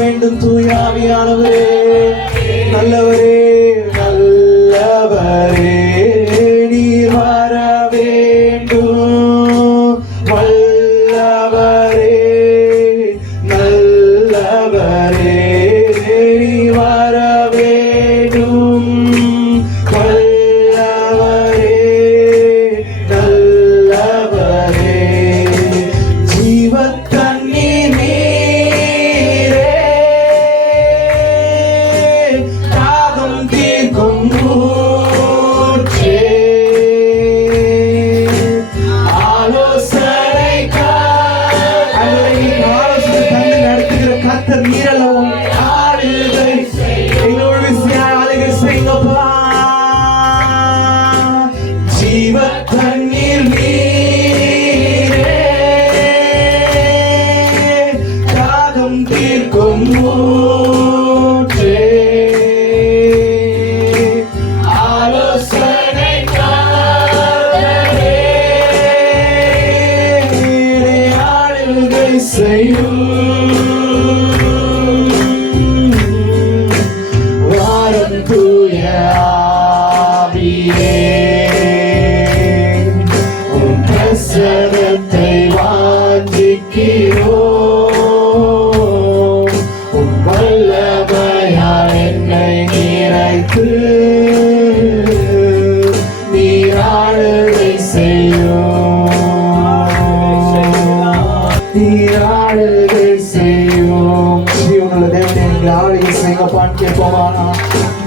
வேண்டும் தூய ஆவியானவரே. நல்லவரே நல்லவரே நீர் வர வேண்டும். வல்லவரே நல்லவரே நீர் வர வேண்டும். வல்லவரே நல்லவரே ஜீவத்தண்ணீர் நீரே தாகம் தீர்க்கும் ஊற்றே. ஆலோசனை தந்து நடத்துகிற கர்த்தர் நீரளவும் ஆளுகை எங்களோடு ஆளுகை செய்யுங்கப்பா. ஜீவ தண்ணீர் நீரே தாகம் தீர்க்கும் ஊற்றே. ஆலோசனைக்காரரே ஆளுகை செய்யும். வாரும் தூய ஆவியே உம் பிரசன்னத்தை வாஞ்சிக்கிறோம். உம் வல்லமையால் என்னை நிறைத்து நீர் ஆளுகை செய்யும். நீர் ஆளுகை செய்யும். ஜீவனுள்ள தேவனே எங்களை ஆளுகை செய்யுங்கப்பான்னு கேட்போமானா.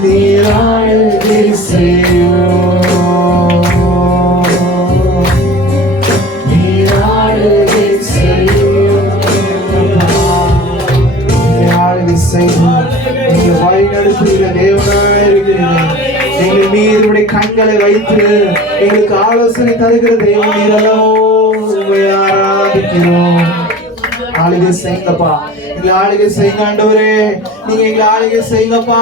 நீர் ஆளுகை செய்யும். நீர் ஆளுகை செய்யும். நீர் ஆளுகை செய்யும். நீங்கள் வழி நடத்துகிற தேவனாக இருக்கிறீர்கள். எங்கள் மீது உடைய கண்களை வைத்து எங்களுக்கு ஆலோசனை தருகிற தேவன் நீரல்லவோ. உங்களை ஆராதிக்கிறோம். ஆளுகை செய்யுங்கப்பா. எங்களை ஆளுகை செய்யுங்க ஆண்டவரே. நீங்க எங்களை ஆளுகை செய்யுங்கப்பா.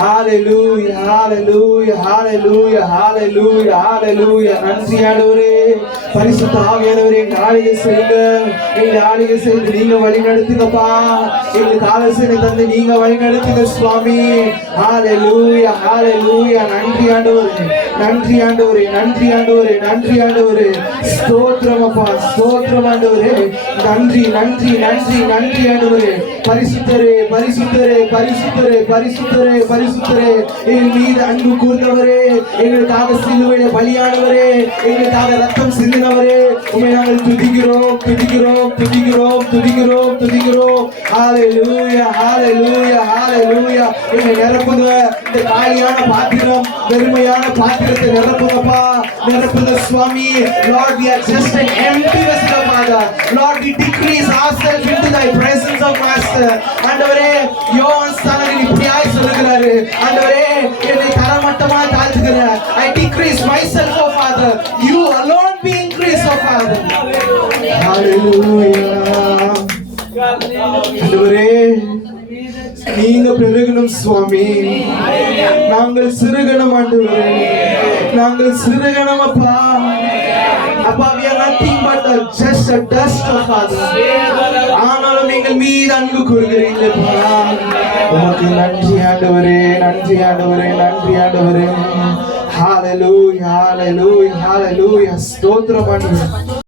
ஹalleluya ஹalleluya ஹalleluya ஹalleluya ஹalleluya. நன்றி ஆண்டவரே. பரிசுத்த ஆவியானவரே எங்களை ஆளுகை செய்யுங்க. எங்களை ஆளுகை செய்து நீங்க வழி நடத்துங்கப்பா. எங்களுக்கு ஆலோசனை தந்து நீங்க வழி நடத்துங்க சுவாமி. ஹalleluya ஹalleluya. நன்றி ஆண்டவரே நன்றி ஆண்டவரே நன்றி ஆண்டவரே நன்றி ஆண்டவரே. ஸ்தோத்திரம் அப்பா ஸ்தோத்திரம் ஆண்டவரே. நன்றி நன்றி நன்றி நன்றி ஆண்டவரே. பரிசுத்தரே பரிசுத்தரே பரிசுத்தரே பரிசுத்தரே பரிசுத்தரே. எங்கள் மீது அன்பு கூர்ந்தவரே, எங்களுக்காக சிலுவையில பலியானவரே, எங்களுக்காக ரத்தம் சிந்தினவரே, உம்மை நாங்கள் துதிக்கிறோம் துதிக்கிறோம் துதிக்கிறோம் துதிக்கிறோம் துதிக்கிறோம். ஹalleluya ஹalleluya ஹalleluya. எங்களை நிரப்புங்க. இந்த காலியான பாத்திரம் வெறுமையான பாத்திரத்தை நிரப்புங்கப்பா. நிரப்புங்க சுவாமி. Lord, we are just an empty vessel, Father. Lord, we decrease ourselves into thy presence of Master. ஆண்டவரே யோவான் ஸ்நானகன் இப்படியாய் சொல்லுகிறாரு. ஆண்டவரே என்னை தரமட்டமா தாழ்த்துகிறேன். I decrease myself, oh Father. You alone be increased, oh Father. Hallelujah. ஆண்டவரே நீங்க பெருகணும் சுவாமி. நாங்கள் சிறுகணும் ஆண்டவரே. நாங்கள் சிறுகணும் அப்பா. அப்பா we are nothing but just a dust, oh Father. ஆனாலும் எங்கள் மீது அன்பு கூறுகிறீங்களேப்பா. உமக்கு நன்றி ஆண்டவரே நன்றி ஆண்டவரே நன்றி ஆண்டவரே. ஹalleluya ஹalleluya ஹalleluya. ஸ்தோத்திரம் ஆண்டவரே.